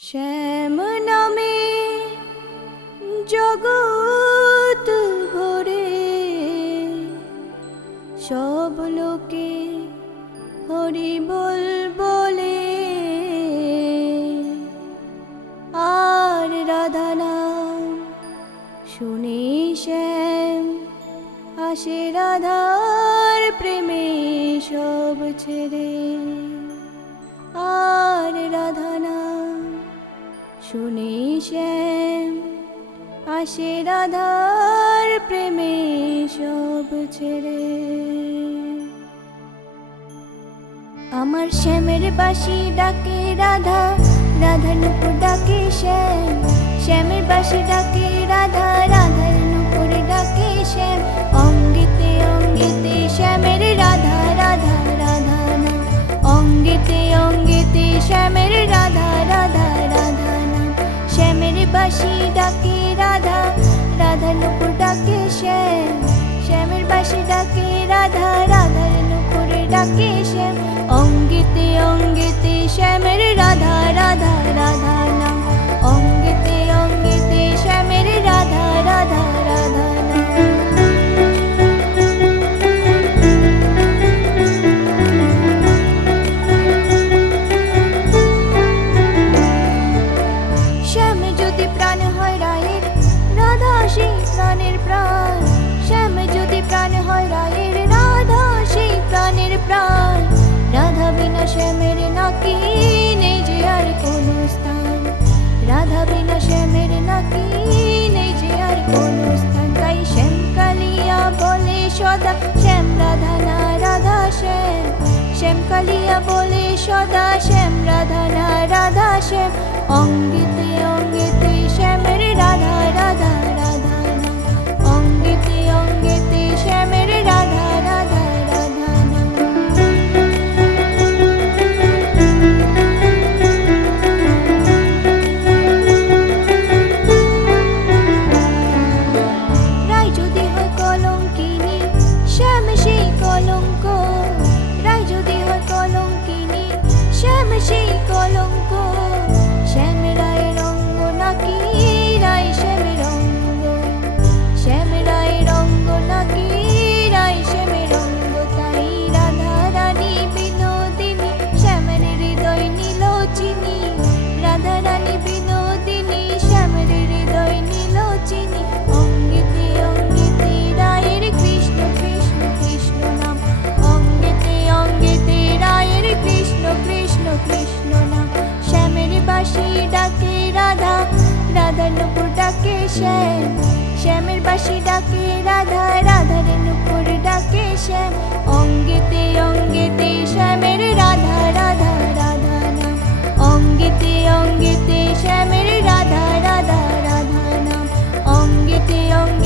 শ্যাম নামে জগৎ ভরে, সব লোকে হরি বল বলে। আর রাধা নাম শুনে শ্যাম আসে রাধার প্রেমে সব ছেড়ে। আর রাধা নাম শুনে শ্যাম আসে রাধার প্রেমে সব ছেড়ে। আমার শ্যামের বাঁশি ডাকে রাধা, রাধার নুপুর ডাকে শ্যাম। শ্যামের বাঁশি ডাকে রাধা, রাধার নুপুর ডাকে শ্যাম। অঙ্গিতে অঙ্গিতে শ্যামের রাধা, রাধা রাধা নাম। অঙ্গিতে অঙ্গিতে শ্যামের রাধা, রাধা রাধা নাম। শ্যামের বাঁশি ডাকে রাধা, রাধার নুপুর ডাকে শ্যাম। শ্যামের বাঁশি ডাকে রাধা, রাধার নুপুর ডাকে শ্যাম। অঙ্গিতে অঙ্গিতে শ্যামের রাধা, রাধা রাধা নাম। অঙ্গিতে অঙ্গিতে শ্যামের রাধা, রাধা রাধা নাম। শ্যাম যদি প্রাণ হয় রায়ের, রাধা সেই প্রাণের প্রাণ। শ্যাম যদি প্রাণ হয় রায়ের, রাধা সেই প্রাণের প্রাণ। রাধা বিনা শ্যামের নাকি নেই যে আর কোনো স্থান। রাধা বিনা শ্যামের নাকি নেই যে আর কোনো স্থান। তাই শ্যাম কালিয়া বলে সদা, শ্যাম রাধা না রাধা শ্যাম। শ্যাম কালিয়া বলে সদা, শ্যাম রাধা না রাধা শ্যাম। অঙ্গিতে অঙ্গিতে শ্যামের রাধা, রাধা রাধা নাম। অঙ্গিতে অঙ্গিতে শ্যামের রাধা, রাধা রাধা নাম। রায় যদি হয় কলঙ্কিনী, শ্যাম সেই কলঙ্ক। রায় যদি হয় কলঙ্কিনী, শ্যাম সেই কলঙ্ক। শ্যাম রায়ের অঙ্গ নাকি রায় শ্যামের অঙ্গ। শ্যাম রায়ের অঙ্গ নাকি রায় শ্যামের অঙ্গ। তাই রাধা রানী বিনোদিনী, শ্যামের হৃদয় নীলোচিনী। রাধা রানী বিনোদিনী, শ্যামের হৃদয় নীলোচিনী। অঙ্গিতে অঙ্গিতে রায়ের কৃষ্ণ কৃষ্ণ কৃষ্ণ নাম। অঙ্গিতে অঙ্গিতে রায়ের কৃষ্ণ কৃষ্ণ কৃষ্ণ নাম। শ্যামের বাঁশি ডাকে রাধা, রাধার নুপুর ডাকে শ্যাম। শ্যামের বাঁশি ডাকে রাধা, রাধার নুপুর ডাকে শ্যাম। অঙ্গিতে অঙ্গিতে শ্যামের রাধা, রাধা রাধা নাম। অঙ্গিতে অঙ্গিতে শ্যামের রাধা, রাধা রাধা নাম। অঙ্গিতে অঙ্গিতে